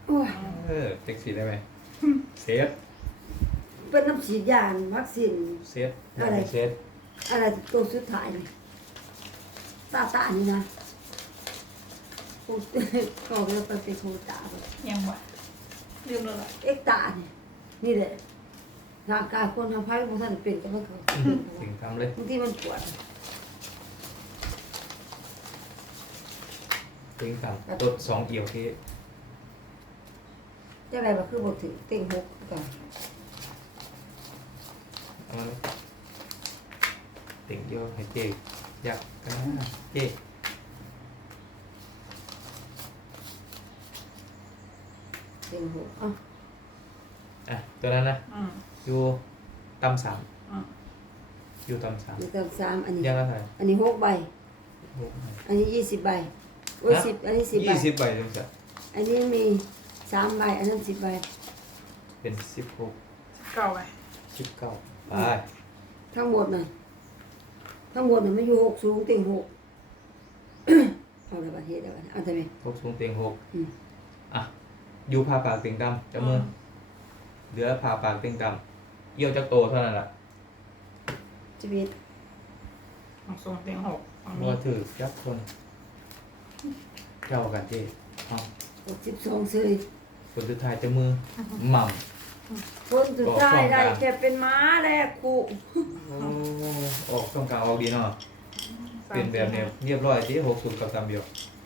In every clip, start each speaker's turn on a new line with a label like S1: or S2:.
S1: โอ้ย
S2: เต็กสีได้ไหมเซฟ
S1: เป็นน้ำฉีดยาวัคซีน
S2: เซฟอะไรเซฟ
S1: อะไรตัวสุดท้ายนี่ตานี่นะโคตรก็เราไปเป็นโคตาแบบ
S3: ยังวะลืมแล้วล่ะ
S1: เอ็กตาเนี่ยนี่แหละร่างกายคนทำไพ่พวกท่านเป็นก็มันเขา
S2: สิ่งทำเลย
S1: บางทีมันปวด
S2: สิ่งทำตดสองเอี่ยวที่
S1: จังไรก็คือบทถึงเต็งหกก่อน
S2: เอามาเลยติ่งเอี่ยวให้เจ๊อยากกันนะเจ๊
S1: เต็งหกอ่ะ
S2: อ่ะตัวนั้นนะ
S3: อืม
S2: อยู่ตำสาม
S3: อืม
S2: อยู่ตำสาม
S1: มีกับสามอันนี้
S2: ยังละเท่าไหร่
S1: อันนี้6 ใบ
S2: หก
S1: อันนี้20 ใบโอ้ย10อันนี้10 ใบ
S2: 20 ใบจังจ้ะ
S1: อันนี้มี3 ใบอันนั้น10 ใบ
S2: เป็น16
S3: เก่าไป
S2: 19ไป
S1: ทั้งหมดน่ะมันอยู่6สูงเต็งหก เอาละประเทศแล้วกันเอาทำไม
S2: พวกสูงเตียงหก
S1: อืม
S2: อ่ะอยู่ผ่าปากเตียงดำจะมือเหลือผ่าปากเตียงดำเอี่ยวจักโตเท่านั้นแหละ
S1: ชีวิต
S3: ของทรงเตียงหกของ
S2: มั
S3: นี้
S2: วถือยับคนเจ้ากันเจ๊เอา
S1: 62ซื้อ
S2: คนสุดท้ายจะมือหม่
S1: คนสุดท้ายได้
S2: บอก
S1: แค่เป็นม้าแลกคู่
S2: ำโอ้ออกต้องกลางออกดีเนาะเป็นแบบเนี้ยเรียบร้อยที่60กับตามเดียว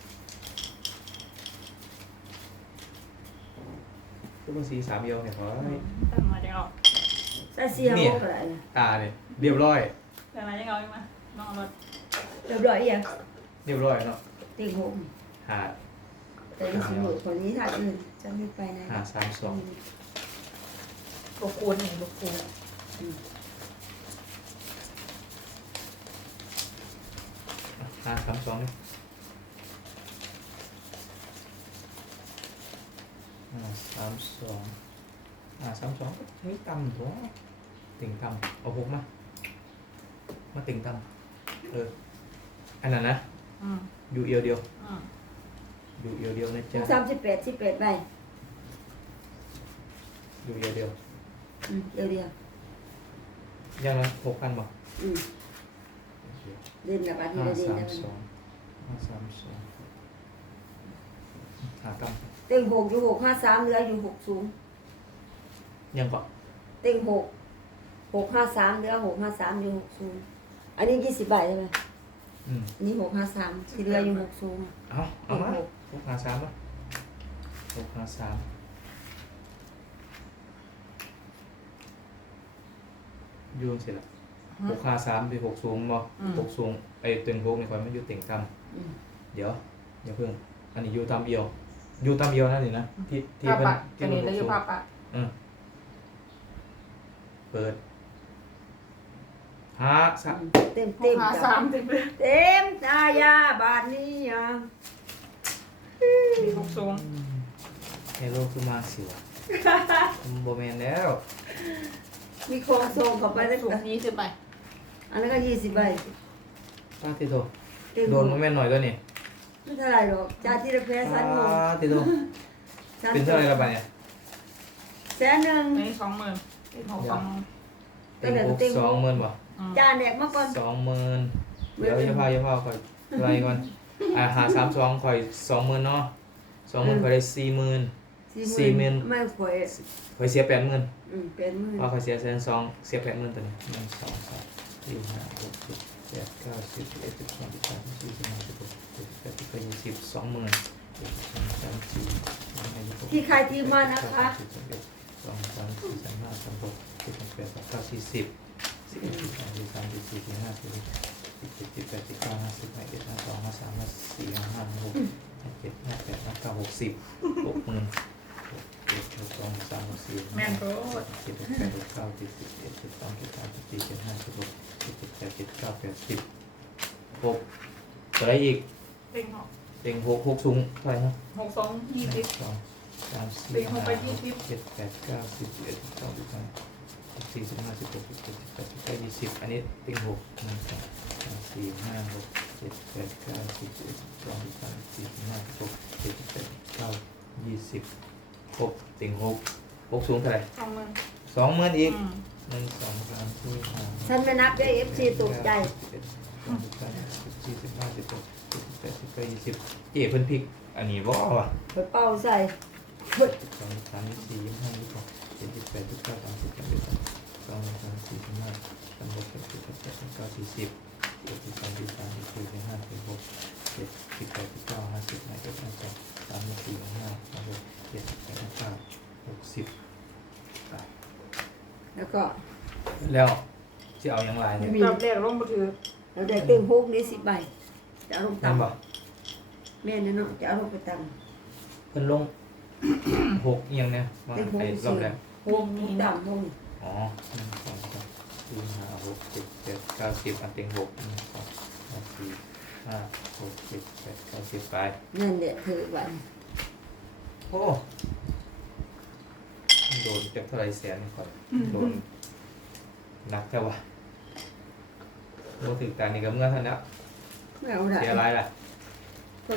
S2: ก็ต้องสี3เดียวเนี่ยขอให้
S3: แต่มาจะเอา
S1: แต่เสียหกอะไรนะ
S2: ตาเนี่ยเรียบร้อย
S3: แต่มาจะเอาอีกมาน้องเอารถ
S1: เรียบร้อยยัง
S2: เรียบร้อยเนาะ
S1: เต็งหก
S2: หา
S1: แต่ในสมุดคนนี้ถ้าอื่นจะไม่ไปไหน
S2: หา32
S3: ลูกคูณหนึ่งลูกคูณ
S2: หา32เนี่ย32เฮ้ยต่ำตัวติ่งต่ำเอาพกมาติ่งต่ำอันนั้นนะ
S3: อืม
S2: อยู่เอียวเดียว
S3: อืม
S2: อยู่เอียวเดียวนะ
S1: ห
S2: จ๊ะ
S1: ก38 18ใบ
S2: อยู่เอียวเดียว
S1: เดียว
S2: ยังละ6,000บ่
S1: เล่นกับอันนี้
S2: ห้า
S1: เล่น
S2: สาม
S1: นะ
S2: สองหาต่
S1: เต็งหกอยู่653เหลืออยู่6สูง
S2: ำยังก่อน
S1: เต็ง653เหลือ653อยู่6สูงอันนี้20ใบใช่ไหม อันนี้653ที่เหลืออยู่6สูง
S2: เอามา653ป่ะ653ยูนเสร็จละ653ไป6สูงบ่6สูงไอ้เต็ง6นี่ค่อยมันอยู่เต็งต่ำเดี๋ยวอย่าเพิ่งอันนี้อยู่ตามเอียวอยู่ตามเอียวนั่นนี่นะที่
S3: ภาพ
S2: เพิ่น
S3: ปะ
S2: ที่
S3: จะ
S2: เพิ่
S3: มี
S2: น
S3: แล้วอยู่
S2: สูง
S3: ภาพปะ
S2: เปิดหาสะ
S1: เต็ม
S3: หกหาสามเต็มเลย
S1: เต็มตายาบาทนี้อ่ะ
S3: มีหกสูง
S2: เฮโลคือมาสิวะโบแมนแล้ว
S1: มีโครงทรงเข้าไปแล้ว
S3: สูงนี้ขึ้นไป
S1: อันนั้นก็20ใบ
S2: ป้าติโต
S1: เต็ม
S2: โดนโมแมนหน่อยตัวนี้
S1: ไม่เท่าไหร่หรอกจาที่ระเพสันงง
S2: ติโตเป็นเท่าไหรละบาทเนี่ย
S1: แสนหนึ่ง
S3: อันนี้20,000เป็นหกสอง
S2: เต็งหก20,000บ่
S1: จานแดกมาก่อน
S2: 20,000เดี๋ยวอย่าพาคอยอะไรก่อนหา32คอย20,000เนาะ20,000คอยได้40,000
S1: ไม่ข่อย
S2: คอยเสีย80,000
S1: เป็นหมื่น
S2: พอคอยเสีย120,000เสีย80,000ตัวนี้1 2 3 4 5 6 7 8 9 10 11 12 13 14 15 16 17 18 19 20 20,000
S1: ที่ใครที่มานะคะ
S2: 2 3 4 5 6 7 8 9 10 11 12 13 14 15 16 17 18 19 20 21 22 23 24 25 26 27 28 29 60 60,000 1 2 3 4
S3: แม่นโต
S2: 7 8 9 10 11 12 13 14 15 16 17 18 19 20 6ตัวอะไรอีก
S3: เต็งหก
S2: เต็ง6สูงเท่าไหร่ครับ
S3: หกสองยี่สิบ
S2: 2 3 4
S3: เต็งหกไป
S2: 5
S3: 20
S2: 6 7 8 9 10 11 12 13 14 15 16 17 18 19 20อันนี้เต็ง6 1 2 3 4 5 6 7 8 9 10 11 12 13 14 15 16 17 18 19 20 หกติ่งหกหกสูงเท่าไหร่
S3: 20,000
S2: 20,000อีก
S3: อืม
S2: หนึ่งสองสามสี่ห้า
S1: ฉันไม่นับด้วย FC ตกใจ
S2: สิบห้าสิบหกสิบเจ็ดสิบแปดสิบเก้ายี่สิบเจ๊เพิ่นพริกอันนี้บ่ว่ะ
S1: ไปเป่าใส่เฮ้ย
S2: สองสามสี่ยี่ห้ายี่หกเจ็ดสิบแปดสิบเก้าสามสิบสามสิบสองสองสามสี่สิบห้าสามหกเจ็ดสิบแปดสิบเก้าสี่สิบเจ็ดสิบสองสิบสามสิบสี่สิบห้าสิบหกเจ็ดสิบแปดสิบเก้า50 51 52 53 54 55 56 57 58 59 60ไป
S1: แล้วก็
S2: แล้วจะเอาอย่างไรเนี่ย
S3: รอบแรกลงบ่ถือ
S1: เราได้เต็มฮุกนี้10 ใบจะเอาลง
S2: นั่นบ่
S1: ต่ำแม่นั่นเนาะจะเอาลงไปต่
S2: เพิ่นลง หกเอียงเนี่ยว่า
S1: ำเต็มฮุก
S2: ไอ้รอบแรก
S1: ฮุกต่ำฮุก
S2: อ๋อหนึ่งสองสามสี่ห้าหกเจ็ดแปดเก้าสิบอันเต็งหกหนึ่งสองสามสี่ห้าหกเจ็ดแปดเก้าสิบไป
S1: นั่นแหละถือวัน
S2: โอ้โดนจากเท่าไรแสนก่อนโดนหนักแค่วะโดนถึงตานี่ก็เมื่อเท่านั้นแล้ว
S1: ไม่เอาละ
S2: เสียอะไรล่ะ
S1: คน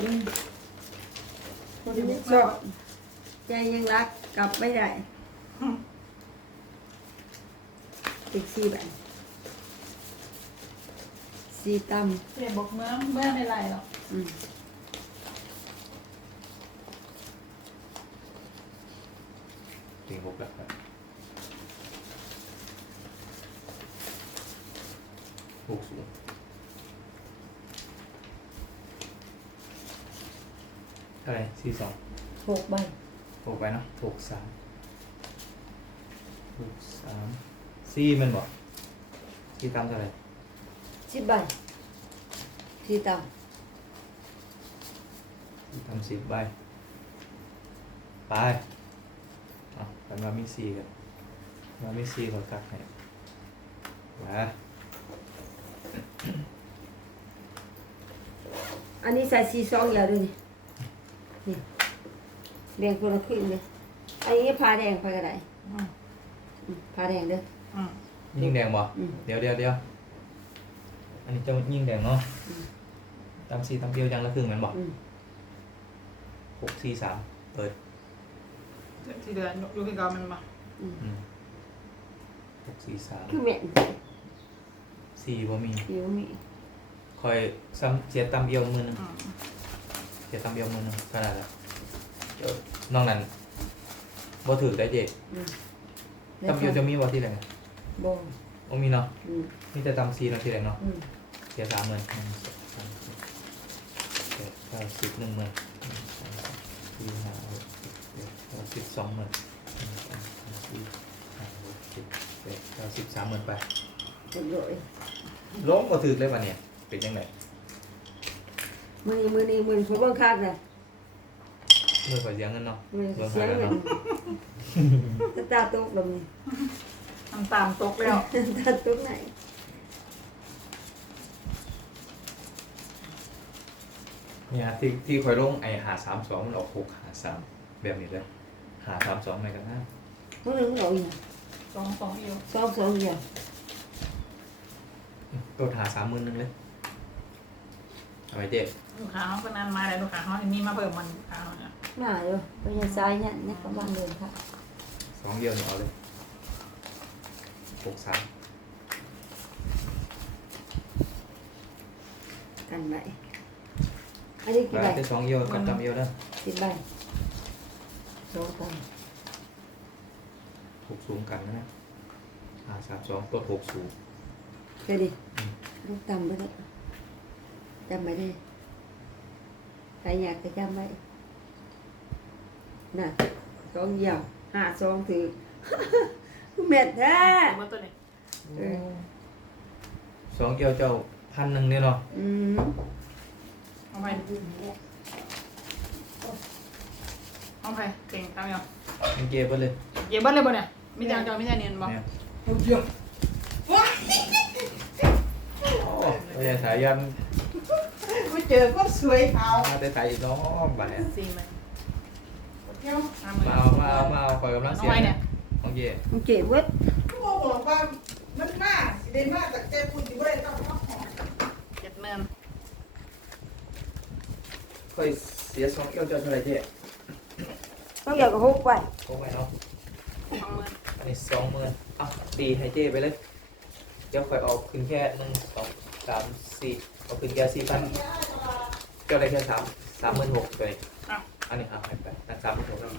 S1: ชอบใจยังรักกลับไม่ได้ติด4 ใบ4ต่ำ
S3: เจ๊บอกเมื่อไม่ไรหรอก
S1: อืม
S2: เต็งหกแล้วครับหกสูงเท่าไหร่42
S1: 6 ใบ
S2: หกไปเนาะหกสามสี่มันบอกสี่ตามเท่าไหร่
S1: 10 ใบ4ต่
S2: สี่ตาม10 ใบไปเอากันว่ามีสี่กันว่ามีสี่ขอกักให้มา
S1: ำอันนี้ใส่42อย่าด้วยนี่แบ่งคนละครึ่งเลยอันนี้ผ้าแดงไปก็ได้
S3: อืม
S1: ผ้าแดงเด้อ
S3: อืม
S2: ยิ่งแดงบ่
S1: อืม
S2: เดี๋ยวอันนี้จะยิ่งแดงเนาะ
S1: อืม
S2: ตามสี่ตามเดียวยังละครึ่งแมันบอก
S1: อืม
S2: 6 4 3เปิด
S3: ที่เดือนอยู่ที่เก่ามันบ่
S1: อืม
S2: อืม6 4
S1: คือแม่น
S2: 3 4บ่มี
S1: อยู่มี
S2: คอยซ้ำเสียตามเดียวมือหนึง
S3: อืม
S2: เสียตามเดียวมือหนึงขนาดนั้นเดี๋ยวนอกนั้นบ่ถือได้เจ๊
S1: อืม
S2: ตำเดียวจะมีบ่ที่ไหน
S1: บ่
S2: โอ้มีเนาะ
S1: อืม
S2: มีแต่ตำซีเนาะที่ไหนเนาะ
S1: อืม
S2: เสีย30,000 1 2 3 4 8 9 10 10,000 1 2 3 4 5 6 7 8 9 10 20,000 1 2 3 4 5 6 7 8 9 10 30,000ไป
S1: เรียบร้อย
S2: ลงบ่ถือเลยป่ะเนี่ยเป็นยังไง
S1: มื้อนี้เพิ่นเบิ่งคักน่ะ
S2: เมื่อก่อนเสียเงินเนาะ
S1: มื้อ
S2: เบิ่ง
S1: เสีย
S2: หาง กัน
S1: เงิน
S2: เนาะ
S1: ตาตกลงนี่
S3: น้ำตาลตกแล้ว
S1: ตาตกไหน
S2: เนี่ยที่คอยลงไอ้532มันออก653แบบนี้เลย532ในกันนะ
S1: มื้อนึงเอาอีก
S3: 2 เอียว
S1: 2อย่าง
S2: ตัวหา30,000นึงเลยเอาไปเจ๊
S3: ลูกค้าเขาก็นานมาแล้วลูกค้าเขาอันนี้มาเพิ่มมันลูกค้าเขาเนี่ย
S1: มาอยู่ไปยังซ้ายเนี่ยนี่ก็บ้านเดินค่ะ
S2: 2เดียวเนี่ยเอาเลย63
S1: กันไว้อันนี้กี่ใบ
S2: แต่2เดียวกับตำเดียวเด้อ
S1: 10 ใบ2ตัง
S2: 6สูงกันนะ532ตัว6สูง
S1: เดี๋ยวดิลูกตำไปเลยจำไม่ได้ใครอยากจะจำไว้น่ะ2ยาว52ถือ แม่นแท้
S3: เมื่อตัวนี้
S1: เออ
S2: 2เดียวเจ้า1,000เนี่ยเนาะ
S1: อืม
S3: เอาไปเอาไปเก่งตามยัง
S2: มันเก็บไปเลย
S3: เย็บเบิ้ลเลยบ่เนี่ยมีจางจอมีจางเนียนบ่
S2: เนี่ย
S1: เอาเยี่ยม
S2: โอ้ไม่ใช่สายยัน
S4: ก็เจอก็สวยเขา
S2: มาแต่สายอีกน้องบ้านเนี่ย
S3: 4 มัน
S4: เที่ยว
S2: มาเอาคอยกำลังเสีย
S3: เอาไปเนี่ย
S2: ของเย่
S1: มันเจ็บเว้ย
S4: เขาบอกว่ามันมากสิได้มากแต่เจ้าคุณที่ไม่ได้ต้องพักผ่อน
S3: 70,000
S2: ค่อยเสีย2เกี่ยวเจ้าเท่าไหรเจ๊
S1: ต้องอยากกับหกไป
S2: โอ้ไม่เนาะ
S3: 20,000
S2: อันนี้20,000อ่ะตีให้เจ้ไปเลยเดี๋ยวค่อยเอาขึ้นแค่1 2 3 4เอาขึ้นแค่4,000เจ้าได้แค่36,000ไป
S3: อ่ะ
S2: อันนี้เอาให้ไปนั่น36,000แล้ว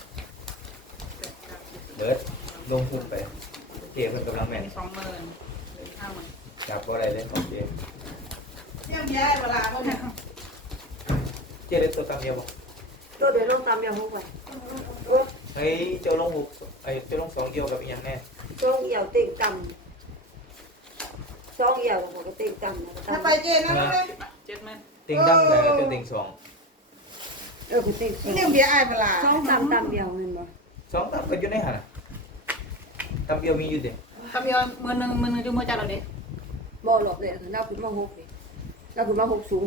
S2: เบิร์ดลงทุนไปเจ้เพิ่นกำลังแม่น
S3: 20,000เหลือ50,000
S2: จับบ่ได้เลยของเจ้
S4: ยังย้ายเวลาบ่เนี่ย
S2: เจ้ได้ตัวตามเดียวบ่
S1: ตัวเดี๋ยวลงตามเดียวหกไป
S2: เฮ้ยเจ้าลงหกเจ้าลง2เดียวกับอีหยังแน่
S1: ช่องเหี่ยวเต็งต่ำช่องเหี่ยวผมก็เต็งต่ำนะ
S4: ถ้าไปเจนั่นเลย
S3: 70,000
S2: ติงดำแต่เจ้าติง2
S1: คุณเต็ง
S4: ยังเบียร์ไอ้เวลา
S1: ช่องต่ำเดียวเงินบ่
S2: 2ตำก็อยู่ในหั่นน่ะตำเดียวมีอยู่เด้
S3: ทำยอนมือหนึ่งจุ่มมือจัดเราดิ
S1: บ่หลบเลยเราขึ้นมาหกเลยเราขึ้นมาหกสูง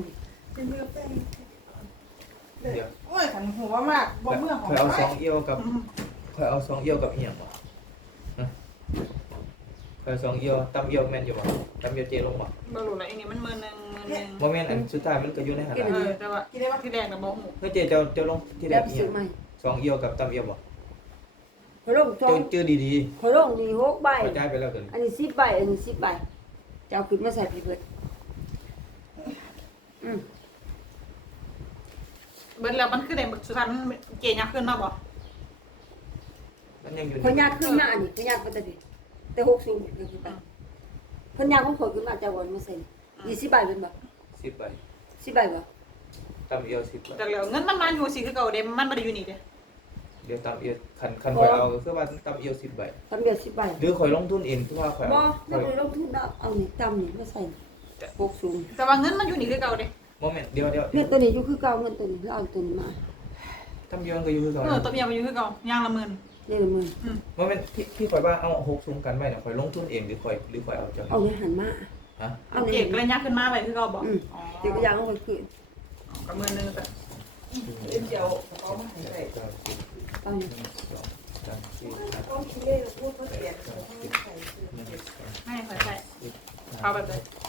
S2: เดี๋ยว
S4: โอ้ยขันหัวมากบ่เมื่อของ
S2: ค่อยเอา2เอียวกับค่อยเอา2เอียวกับอีหยังบ่ฮะค่อย2เอียวตำเอียวแม่นอยู่บ่ตำเอียวเจลงบ่
S3: บรูเลยอันนี้มันมือหนึ่ง
S2: บ่แม่นอันสุดท้ายมันก็อยู่ในหั่นล่ะ
S3: แต่ว่าที่แรกนะบอกหู
S2: เฮ้ยเจเจ้าลงที่แร
S1: แล้ว
S2: กอีห
S1: ซื้
S2: ยั
S1: อง ใหม่
S2: 2เอียวกับตำเอียวบ่
S1: เขาลงช่อ
S2: เจ้าง ชื่อดี
S1: เขาลงนี่หกใบ
S2: ๆเข้าใจไปแล้วกัน
S1: อันนี้10 ใบอันนี้10 ใบจะเอาขึ้นมาใส่พี่เบิด
S3: เบิร์ดแล้วมันคือในสุดท้ายเกยยักขึ้นมาบ่
S2: มันยังอยู่
S1: คนยากขึ้นมาอันนี้คนยากปกติแต่หกสูงขึ้นไปคนยากของข่อยขึ้นมาจะวนมาใส่20 ใบเป็นบ่
S2: 10ใบ
S1: 10 ใบบ่
S2: ตำเอียว10ใบ
S3: จากแล้วเงินมันมาอยู่สิคือเก่าเดมมันไม่ได้อยู่นี่เด้
S2: เดี๋ยวตำเอียวคันข่อยเอาก็คือว่าตำเอียว10ใบ
S1: ทำเดียว10 ใบ
S2: หรือข่อยลงทุนเองคือว่าข่อย
S1: บ่
S2: เอา
S1: เราไปลงทุนแล้วเอานี่ต่ำนี่มาใส่หกสูง
S3: แต่ว่าเงินมันอยู่นี่คือเก่าเด้
S2: โมเมนต์เดี๋ยว
S1: เงินตัวนี้อยู่คือเก่าเงินตัวนี้เราเอาตัวนี้มา
S2: ตำเอียวก็อยู่คือเก่า
S3: ตัวเมียมันอยู่คือเก่าย่างละหมื่น
S1: เดือนละหมื่น
S2: โมเมนต์ที่ข่อยว่าเอา6สูงกันไว้เนี่ยข่อยลงทุนเองหรือข่อยเอาจาก
S1: เอาในหันมา
S2: ฮะ
S1: เอา
S3: เก
S1: ใน
S3: กเลยยักขึ้นมาไปคือเก่าบ่
S1: อ๋อเดี๋ยวก็ยังเอาไปคืน
S3: กับมือนึงแต่
S4: เอ็นเดียวเขามาให้ใส่
S1: เอาอยู่
S4: ต้องคิดเลยพูดเขาเสียเขาให้ใส่
S3: ให้ใส่เข้าแบบเลย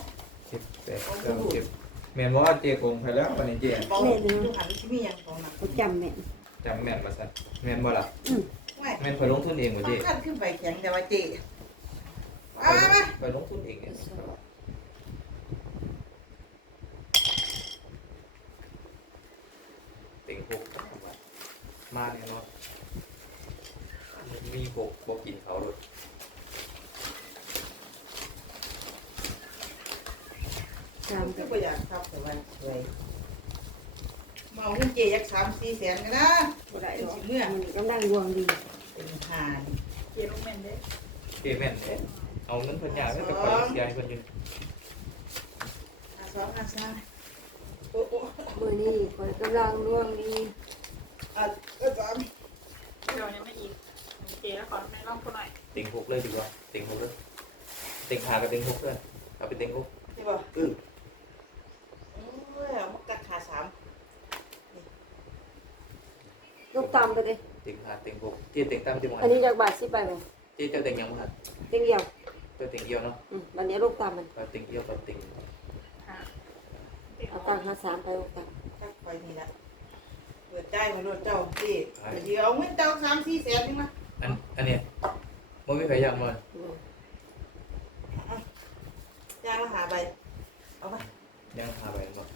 S2: แม่นว่าเจโกงไปแล้ววันนี้เจ
S4: บอกดูหันที่มีอย่างของหนัก
S1: เขาจำแม่น
S2: จำแม่นมาสั่นแม่นบ่ล่ะ
S4: ไม่
S2: แม่นข่อยลงทุนเองบ่เจ
S4: ขั้นขึ้นไปแข็งแต่ว่าเจมา
S2: ข่อยลงทุนเองเนี่ยเต็ง6มาแน่นอนมี6บ่กินเขาเลย
S1: จำ
S4: คือประหยัดครับแต่ว่าสวยเมาเงินเจยัก3-4 แสนกันนะ
S1: บ่ได้
S4: เป็น
S1: หรอก
S4: สิเมื่อ
S1: มันกำลังดวงดี
S4: เป็นหา
S3: เกลูกแม่นเด้
S2: เจแม่นเด้เอาเงินเพิ่นยากแล้วแต่ข่อยเสียให้เพิ่นอยู่
S4: 2-5-3โอ้โอ้
S1: มื้อนี้ข่อยกำลังดวงดี
S4: ก็3
S3: เดี๋ยวยังไม่อีกเกแล้วขอแม่ลองคนหน่อย
S2: เต็ง6เลยดีกว่าเต็ง6เลยเต็ง5กับเต็ง6เลยเอาไปเต็ง6
S4: ใช่ป่ะ
S2: อื้อ
S4: โอ้ยมักกัดขา3
S1: ลูกตามไปเด้
S2: เต็ง5เต็ง6เจเต็งตามเต็ง
S1: อันนี้จากบาท10 ใบบ่
S2: เจเจ้าเต็งยังบ่ทัน
S1: เต็งเดียว
S2: เจ้าเต็งเอียวเนาะ
S1: วันนี้ลูกตามมัน
S2: ก็เต็งเอียวกับเต็ง
S3: ค่ะ
S1: เอาตังค์53ไปลูกตาม
S4: กัดไปนี่ละเปิดใจมาโดนเจ้าสิเดี๋ยวเงินเจ้า3-4 แสนนึงมา
S2: อันเนี้ยบ่มีใครอยากมา
S4: จ้างมาหาใบเอาไป
S2: ยังหาไปบ่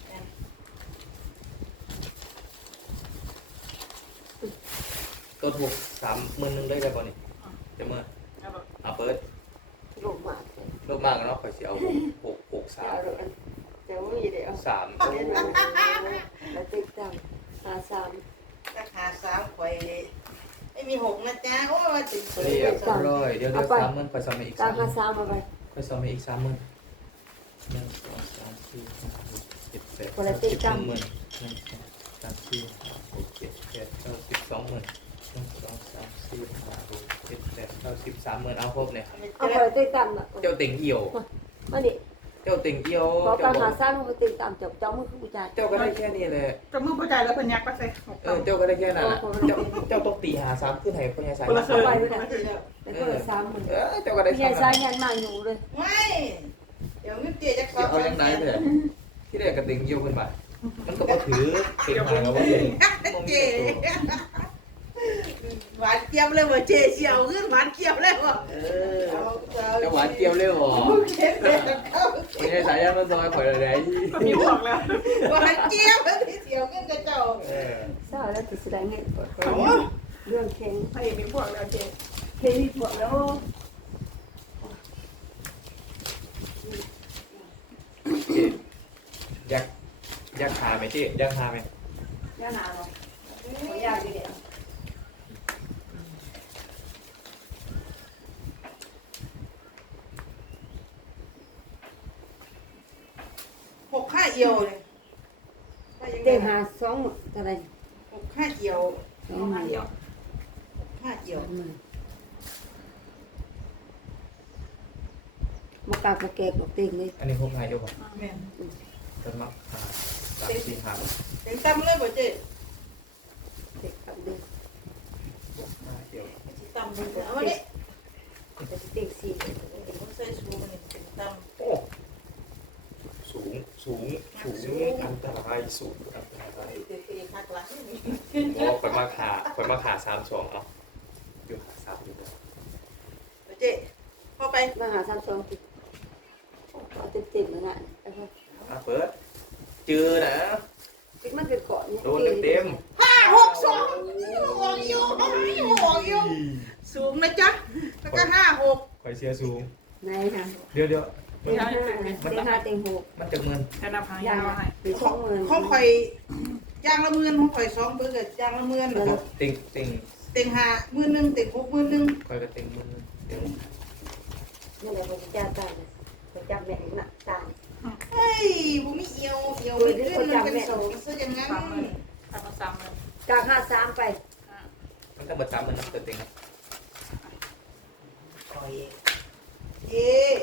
S2: ต้น6 30,000นึงได้บ่นี่จะมื้อ
S3: แล้วแบบ
S2: เอาเปิด
S1: ลูกมา
S2: ลบมากเนาะข่อยสิเอา6
S1: เอา
S2: 3
S1: เดี๋ยวมีเดี๋ยว
S2: 3
S1: แล้วเต็งตาม53
S4: ราคา3ข่อยไม่มี6นะจ๊ะโอ้ยติด
S2: เรียบร้อยเดี๋ยว30,000ข่อยซ่อมให้อีก
S1: ตังค์
S2: 30,000
S1: 53มาไป
S2: ข่อยซ่อมให้อีก30,000 1 2 3 4 5 6 7 8
S1: คนละเต็งตาม
S2: 10,000 1 2 3 4 5 6 7 8 9 10 20,000 1 2 3 4 5 6 7 8 9 10 30,000เอาครบเนี่ย
S1: เอาไปเต็งตามน่ะ
S2: เจ้าเต็งเอี่ยว
S1: มาดิ
S2: เจ้าเต็งเอี่ยว
S1: ขอ
S2: เจ้า
S1: การ
S2: บอ
S1: หาก สร้างมาเต็งตามจับมือคือผู้ชาย
S2: เจ้าก็ได้แค่นี้แหละ
S3: จะมือผู้ใจแล้วเพิ่นยักไปใส่หก
S2: เออเจ้าก็ได้แค่นั้นแหละเจ้าต้องตีหาสามขึ้นให้พ่อใหญ่สาย
S3: คนละเคย
S1: แต่ก็เลย3 มื้อ
S2: เจ้าก็ได้
S1: พี่
S2: แค่
S1: ยาย
S2: นั้
S1: สาย
S2: น
S1: งานมาอยู่เลย
S4: ไม่เดี๋ยวเงินเจจัก
S2: จะเอายังไงเลยที่แรกก็เต็งเอี่ยวขึ้นมามันก็บ่ถือเต็งหาก็บ่ถือ
S4: เจหวานเจี๊ยบเลยว่ะเจ๊เชียวขึ้นหวานเจี๊ยบเลยว่ะ
S5: จะหวานเจียวเลยหรอ
S4: เจ๊เลยเข้า
S5: ไม่ใช่สายยางมันซอยข่อยอะไร
S3: ก็มีบอกแล้ว
S4: หวานเจี๊ยบเลยเชียวขึ้นกระเจ้า
S1: เศร้าแล้วติดแสดงเงิน
S4: เอา
S1: เรื่องแข็ง
S3: พระเอกมีพวกแล้วเจ๊
S1: เพลงมีพวกแล้ว
S5: ยักษ์ขาไหมเจ๊ยักษ์ขาไหม
S1: ย่าหนาหรอขอยากอยู่เดี๋ยว
S4: 6-5เอียวเลยว่ายังไง
S1: เต็งหาสองเท่าไหร่
S4: 6-5เอียว
S1: สองหมื่น
S3: เดียว
S4: 5เอียว
S1: มากากมาแกกบอกเต็งเลย
S5: อันนี้พวกไงเยอะกว่า
S4: แม่น
S5: จะมักหาสามสี่หา
S4: เป็นตั้มเลยบ่เจ๊
S1: เด็กกับเด็ก
S5: ห้าเดียว
S4: ตั้มเป็นเอามาดิ
S1: จะเต็งสี่
S4: เป็นคนใส่ชูมันเป็นตั้ม
S5: โอ้สูงสูงสูงอันตรายสูงอันตราย
S4: เตะคักหลัง
S5: โอ้ข่อยมาขา32เอาอยู่ขาสามอยู่เลย
S4: บ่เจ๊เข้าไป
S1: มาหาสามสองติดเอาเต็มๆเลยงานไอ้พวก
S5: เปิดจือนะ
S1: ติดมันเป็นเกาะเนี่ย
S5: โดนเต็ม
S4: 5-6-2ออกอยู่ออกอยู่สูงนะจ๊ะแล้วก็5-6
S5: ข่อยเสียสูง
S1: ไหนค่ะ
S5: เดี๋ยว
S1: เต็งห้าเต็งห้าเต็งหก
S5: มันจะเงิน
S3: แนะนำหาย
S1: ย่าง
S3: าวให้
S1: หรือสองหมื่น
S4: ของข่อยย่างละหมื่นของข่อย2เบิดก็ย่างละหมื่น
S5: ติง
S4: เต็ง5มื้อนึงเต็ง6มื้อนึง
S5: ข่อยก็ติงมันเดี๋ยว
S1: นี่แหละคนจ้าตายเลยคนจ้าแม่หนักตาย
S4: เฮ้ยบ่มีเอียวไม่ขึ้นมันเป็นสองซะอย่างนั้น
S3: ทำมาซ้ำเลย
S1: กากห้าสามไป
S5: มันต้องเบิด3มันนะเปิดติง
S4: เย่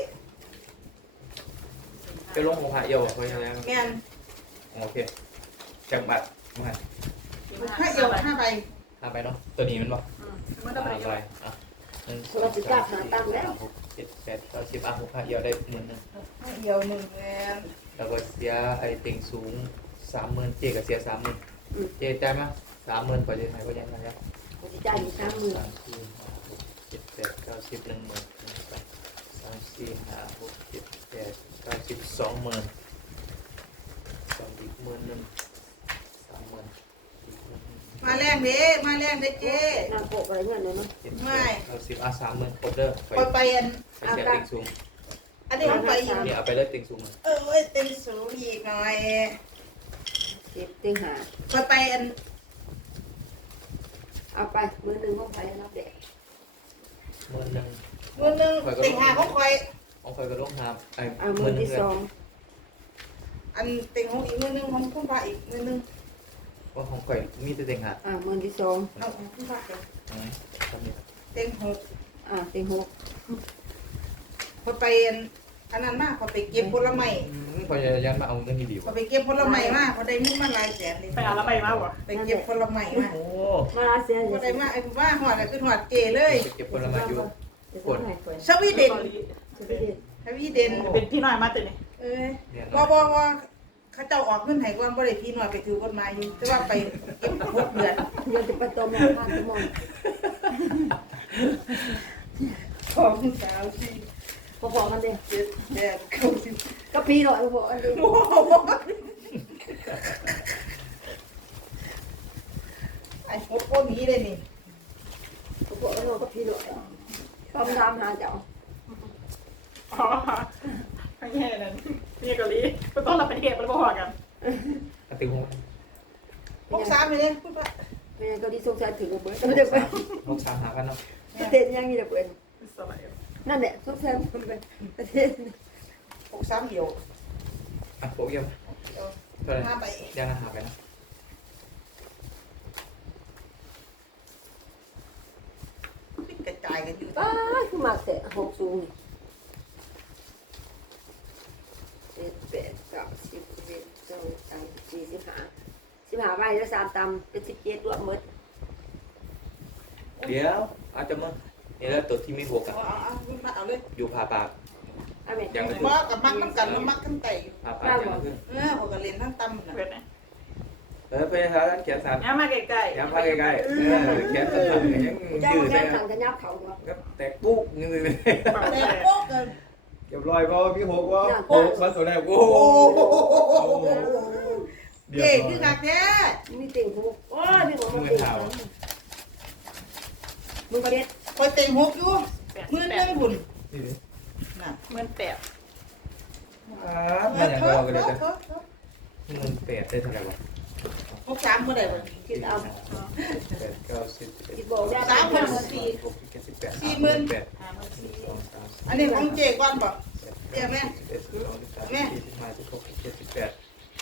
S5: ไปลงของพระเยาว์ข่อยอะไร
S4: แม่น
S5: โอเคจังบัดมา
S4: 5เอียว5ใบ
S5: ทำไปเนาะตัวนี้มันบอก
S3: มันจะไป
S5: ไปอ่ะ1 2 3 4 5 6 7 8 9 10อ่ะ6พระเยาว์ได้10,000
S4: 5เอียว1แม่น
S5: แล้วก็เสียไอ้ติงสูง30,000เจก็เสีย30,000เจจ่ายมา30,000กว่าจะให้ก็ยังไงครับ
S1: คนจ้าอยู่สามหมื่น
S5: 3 4 5 6 7 8 9 10 10,000 3 4 5 6 7 8 9 10 20,000สองอีก10,000 30,000
S4: มาแรงเด้มาแรงเด้เจ้
S1: นางโปกอะไรเงี้ยเนาะ
S5: 10อ่ะ30,000ครบเด้อไป
S4: คอยไปอัน
S5: เสียติงสูง
S4: อันนี้มันไปอีก
S5: เนี่ยเอาไปเลยติงสูง
S4: เอ้ยเต็มสูงอีกหน่อย
S1: เจ็บเต็งหา
S4: คอยไปอัน
S1: เอาไปมือหนึ่งห้องไปรับแดด
S5: มื้อนึง
S4: มื้อนึงเต็ง5ของคอย
S5: เอาไปก็ลงหาไอ้
S1: เอามือที่สอง
S4: อันเต็ง6อีกมื้อนึงของคุณพระอีกมื้อนึง
S5: ว่าของข่อยมีแต่ติงหา
S1: มือที่สอง
S4: เอาของคุณพระไป
S5: ทำนี่
S4: เต็ง6
S1: เต็งหก
S4: คอยไปอันนั้นมากคอยไปเก็บผลไม้
S5: พอจะยันมาเอาเงินดี
S4: คอยไปเก็บผลไม้มาเขาได้มีมาหลายแสนเลย
S3: ไปเอาแล้วไปมากกว่า
S4: ไปเก็บผลไม้มา
S5: โอ้
S1: มาลาเซีย
S4: ก็ได้มาไอ้ผู้ว่าหอดคือหอดเจเลย
S5: เก็บผลไม้อยู่
S4: สวีเดนสวีเดน
S3: เป็นพี่น้อยมาตื่นนี่
S4: เอ้ยว่าเขาเจ้าออกเงินให้ก่อนบ่ได้พี่น้อยไปถือกฎหมายอยู่แต่ว่าไปเก็บ6เดือน
S1: โยนจะไปตัวแม่พันตัวมอง
S4: ของสาวที่
S1: พอๆกันเด้
S4: 7 8 9 10
S1: ก็ปีหน่อยพอๆกันเด้
S4: โอ้โหไอ้พวกพวกนี้เลยนี่
S1: พอๆกันก็ปีหน่อยต้องทำหาเจ้า
S3: อ๋อไม่แย่นั่นนี่เกาหลีก็ต้องรับประเทศมันพอกัน
S5: ติงหก
S4: พวก3เลยพูดว่า
S1: ไม่งั้นก็ดีสงสารถึงเบิร์ดไม่ได้ไป
S5: 3หากันเนาะ
S1: ประเทศยังมีแต่เบิร์ด
S3: สบาย
S1: นั่นแหละสงสารมันเป็นประเทศ
S4: พวก3เดียว
S5: อ่ะโปเยี่ยมเท่าไหร่
S4: 5ใบ
S5: ยังหาไปนะ
S4: ปิดกระจายกันอยู่
S1: ป้าคือมาแต่หกสูงนี่7 8 9 10 11 12 13 15ใบแล้ว3ตำเป็น17รวมหมด
S5: เดี๋ยวอาจจะมึงนี่แหละตัวที่ไม่บวกกัน
S4: เอาคุณมาเอาเลย
S5: อยู่ผ่าปาก
S1: อ่ะแม่
S5: ยังไม่
S4: บ่กับมักน้ำกันแล้วมักกันไต
S5: ผ่าปากยังไม่ขึ้น
S4: พวกก็เล่นทั้งตำน่ะ
S3: เพื่อนนะ
S2: พยาธิแขนสั่น
S3: ย้ำมาใกล้ๆ
S2: ย้ำมาใกล้ๆแขนสั่นยัง
S1: เจ้า
S2: ยืด
S1: แค่
S2: ได้
S1: สั่งจะยับเขาตัว
S2: ก็แตกปุ๊กนี่เลย
S4: แต่โป๊กกัน
S2: เก็บรอยเพราะพี่หกว่าหกมาตัวแรกโอ้โห
S4: เจ๊คือกักแท้
S1: มีเต็งหูโอ้ยมีหัวมันเต็งมึงก็เด็ด
S4: คอยเต็งหกอยู่มือนึงหุ่น
S2: นี่ดิ
S4: น่ะ
S3: เหมือนแปด
S2: มันอย่างเราก็ได้แต่เงิน8ได้เท่าไหร่วะ
S4: หกสามเมื่อไหร่วะ
S1: คิดเอา
S2: 8 9 10
S1: คิดบอกยา
S4: สามพัน
S2: 11
S4: สี่
S2: 16 17
S4: สี่หมื่น
S2: 18
S3: หามาสี่
S4: อันนี้ของเจ๊ก่อนบ่ เดี๋ยวแม่
S2: 11 12 13 14 15 16 17 18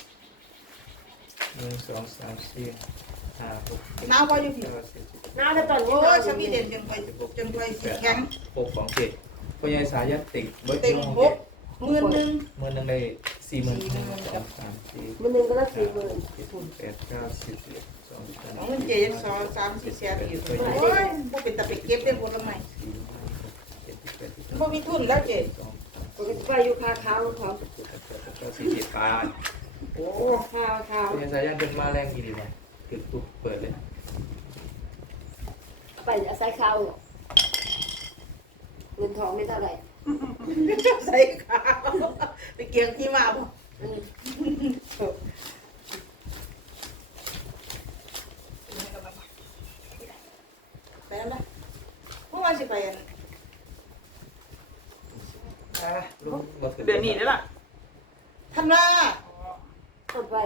S2: 1 2 3 4 5 6
S4: หนาวพออยู่พี่
S1: น้าจะตอนนี้
S4: โอ้ยชาวีเด่นจนไปสีแข็ง
S2: 6 2 7พยาสายัดติ่งเบิร์ด
S4: เต็ง
S2: ห้อง
S4: หกมือนึง
S2: เมื่อนึงได้40,000 1 2 3 4
S1: มันหนึ่งก็ละ40,000
S2: 7 8 9 10 11 12 13
S4: เอาเงินเจ๊ยังสามสี่แสนอยู่โอ้ยพวกเป็นตะเป็ดเก็บได้ผลไม้พวกมีทุนแล้วเจ๊
S1: ก็ไปอยู่คาขาวเขา
S2: 40ปลาโอ้
S1: ขาวขาว
S2: พยาสายัดเป็นมาแรงกี่ดีไหมติดตุ๊กเปิดเลย
S1: ไปอาศัยขาวเงินทองไม่เท่าไหร่
S4: ใส่ขาวไปเกียงที่มาบ่ไปแล้วนะเมื่อวานสิไปอัน
S3: เดือนนี้ได้ล่ะ
S4: ทำหน้า
S1: เอาไป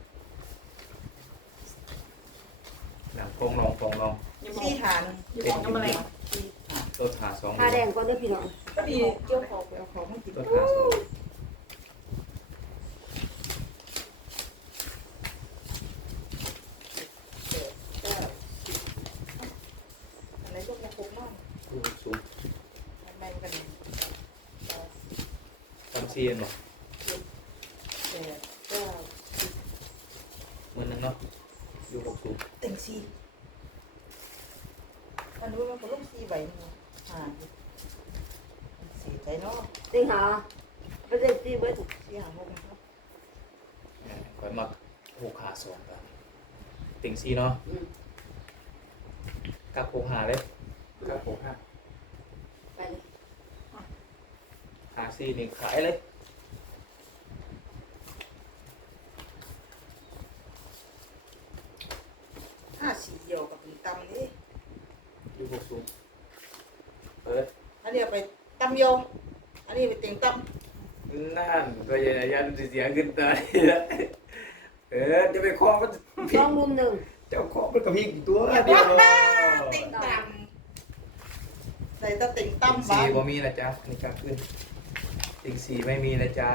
S2: หนังฟองลอง
S3: ยี่ม
S4: สี่หาน
S3: ยี่มก็มาเลย
S2: ตัวหา2
S1: ผ้าแดงก่อนเด้อพี่น้อง
S4: ก็ดีเกี่ยวของไปเอาของมากิน
S2: ตัวหา2
S4: อะไรยกมาครบมาก
S2: สูง
S4: ทำไมกัน
S2: 3 4เนาะ
S4: แปดเก้า
S2: มื้อนึงเนาะอยู่6สูง
S4: เต็งสี่อันนี้มันก็ลูกสี่ใบนึงสี่ใจเนาะ
S1: ติงหาไปเล่นที่เบิด
S4: สี่หาหกนะครับ
S2: ข่อยมัก6หา2กันติ่ง4เนาะกับ6หาเลยกับ6หา
S1: ไปเลย
S2: หา4นี่ขายเลย
S4: ห้าสี่เดียวกับเป็นตำนี่
S2: อยู่6สูงเปิด
S4: อันนี้ไปตำเดียวอันนี้ไปเต็งต
S2: นั่นก็ยันเสียงขึ้นตาแล้วจะไปคล้องก็
S1: สองมุมหนึ่ง
S2: เจ้าคล้องมันกับพี่กี่ตัว
S4: ำ
S2: เดียว
S4: เต็งตำใส่ตะเต็ง
S2: ติ่ง
S4: ตำบ้า
S2: 4
S4: น
S2: บ่มีนะจ๊ะนี่ครับขึ้นติ่ง4ไม่มีนะจ๊ะ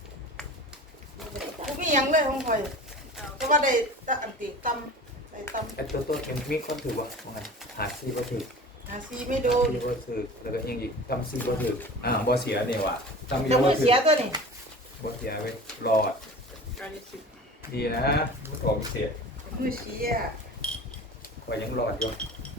S4: กูมียังเลยของคอยเพราะว่าได้อันเต็งตำได้ต
S2: ไอ้ตัวต้นยังมีคนถือว่าไงหา4บ่ถือ
S4: ำหาซีไม่โดน
S2: 4บ่ถือแล้วก็ยังอีกทำ4บ่ถือบ่เสียนี่ว่ะทำ
S4: จะ
S2: บ่
S4: มือ
S2: ถื
S4: เสียตัวนี้
S2: บ่เสียเว้ยรอด
S3: การยี่สิบ
S2: ดีนะมันออกเสีย
S4: มือเสีย
S2: กว่ายังรอดอยู่
S4: ม